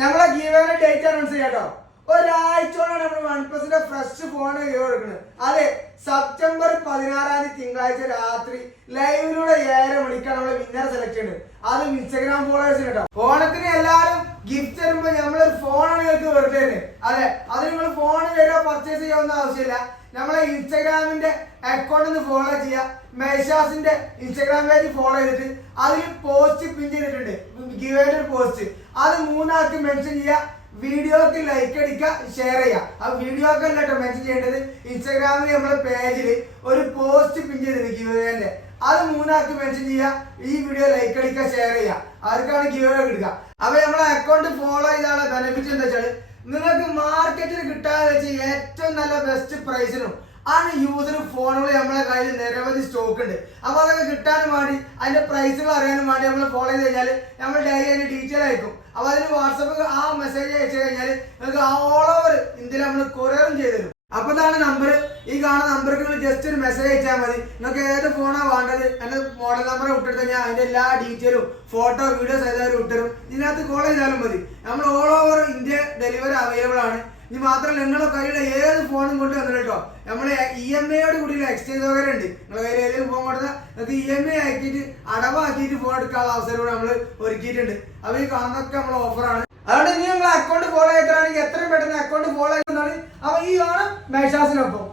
ഞങ്ങളെ ഗീവേന്റെ date announce ചെയ്യാട്ടോ. ഒരാഴ്ചയോടാണ് നമ്മൾ OnePlus ഫ്രഷ് ഫോൺ കൊടുക്കുന്നത്. അതെ, സെപ്റ്റംബർ 16 തിങ്കളാഴ്ച രാത്രി ലൈവിലൂടെ 7:30 മണിക്കാണ് നമ്മളെ വിന്നർ സെലക്ട് ചെയ്യുന്നത്. അത് ഇൻസ്റ്റാഗ്രാം ഫോളോവേഴ്സിന് കേട്ടോ. ഓണത്തിന് എല്ലാവരും ഗിഫ്റ്റ് തരുമ്പോ നമ്മളൊരു ഫോണാണ് നിങ്ങൾക്ക് വെറുതെ തരുന്നത്. അതെ, അത് നിങ്ങൾ ഫോൺ വരെ പർച്ചേസ് ചെയ്യാവുന്ന ആവശ്യമില്ല. നമ്മളെ ഇൻസ്റ്റാഗ്രാമിന്റെ അക്കൗണ്ട് ഫോളോ ചെയ്യുക. മേശാസിന്റെ ഇൻസ്റ്റാഗ്രാം പേജ് ഫോളോ ചെയ്തിട്ട് അതിൽ പോസ്റ്റ് പിൻ ചെയ്തിട്ടുണ്ട്, ഗിവേന്റെ ഒരു പോസ്റ്റ്. അത് 3 ആൾക്ക് മെൻഷൻ ചെയ്യുക. വീഡിയോക്ക് ലൈക്ക് അടിക്കുക, ഷെയർ ചെയ്യുക. ആ വീഡിയോക്ക് അല്ല കേട്ടോ മെൻഷൻ ചെയ്യേണ്ടത്. ഇൻസ്റ്റാഗ്രാമിൽ നമ്മുടെ പേജിൽ ഒരു പോസ്റ്റ് പിൻ ചെയ്തിട്ടുണ്ട് ഗിവേന്റെ. അത് 3 ആൾക്ക് മെൻഷൻ ചെയ്യുക. ഈ വീഡിയോ ലൈക്ക് അടിക്കുക, ഷെയർ ചെയ്യുക. അവർക്കാണ് ഗിവേ എടുക്കുക. അപ്പൊ നമ്മളെ അക്കൗണ്ട് ഫോളോ ചെയ്താണ് ബെനിഫിറ്റ് എന്താ വെച്ചാൽ നിങ്ങൾക്ക് മാർക്കറ്റിൽ കിട്ടാതെ വെച്ച് ഏറ്റവും നല്ല ബെസ്റ്റ് പ്രൈസിനും ആണ് യൂസർ ഫോണുകൾ നമ്മളെ കയ്യിൽ നിരവധി സ്റ്റോക്ക് ഉണ്ട്. അപ്പൊ അതൊക്കെ കിട്ടാനും വേണ്ടി അതിന്റെ പ്രൈസുകൾ അറിയാനും വേണ്ടി നമ്മൾ ഫോളോ ചെയ്ത് കഴിഞ്ഞാൽ നമ്മൾ ഡെയിലി അതിന്റെ ഡീറ്റെയിൽ അയക്കും. അപ്പൊ അതിന് വാട്സപ്പ് ആ മെസ്സേജ് അയച്ചു കഴിഞ്ഞാൽ നിങ്ങൾക്ക് ഓൾ ഓവർ ഇന്ത്യയിൽ നമ്മൾ കൊറിയറും ചെയ്തു തരും. അപ്പൊ ഇതാണ് നമ്പർ. ഈ കാണുന്ന നമ്പർക്ക് നിങ്ങൾ ജസ്റ്റ് ഒരു മെസ്സേജ് അയച്ചാൽ മതി. നിങ്ങൾക്ക് ഏത് ഫോണാണ് വേണ്ടത് എന്റെ മോഡൽ നമ്പർ വിട്ടെടുത്ത് കഴിഞ്ഞാൽ അതിന്റെ എല്ലാ ഡീറ്റെയിലും ഫോട്ടോ വീഡിയോസ് ഏതായാലും വിട്ടുതരും. ഇതിനകത്ത് കോൾ ചെയ്താലും മതി. നമ്മൾ all over India delivery available ആണ്. ഇനി മാത്രമല്ല നിങ്ങളുടെ കയ്യിലെ ഏത് ഫോണും കൊണ്ട് വന്നിട്ട് കേട്ടോ നമ്മള് EMI കൂടി എക്സ്ചേഞ്ച് സൗകര്യം ഉണ്ട്. നിങ്ങളുടെ കയ്യിൽ ഏതെങ്കിലും ഫോൺ കൊടുത്താൽ നിങ്ങൾക്ക് EMI ആക്കിയിട്ട് അടവാക്കിയിട്ട് ഫോൺ എടുക്കാനുള്ള അവസരം കൂടെ നമ്മൾ ഒരുക്കിയിട്ടുണ്ട്. അപ്പൊ ഈ കാണുന്നൊക്കെ നമ്മൾ ഓഫറാണ്. അതുകൊണ്ട് ഇനി നിങ്ങൾ അക്കൗണ്ട് ഫോളോ ചെയ്തിട്ടാണെങ്കിൽ എത്രയും പെട്ടെന്ന് അക്കൗണ്ട് ഫോളോ ചെയ്യുന്നതാണ്. അപ്പൊ ഈ ആണ് മേശാസിനൊപ്പം.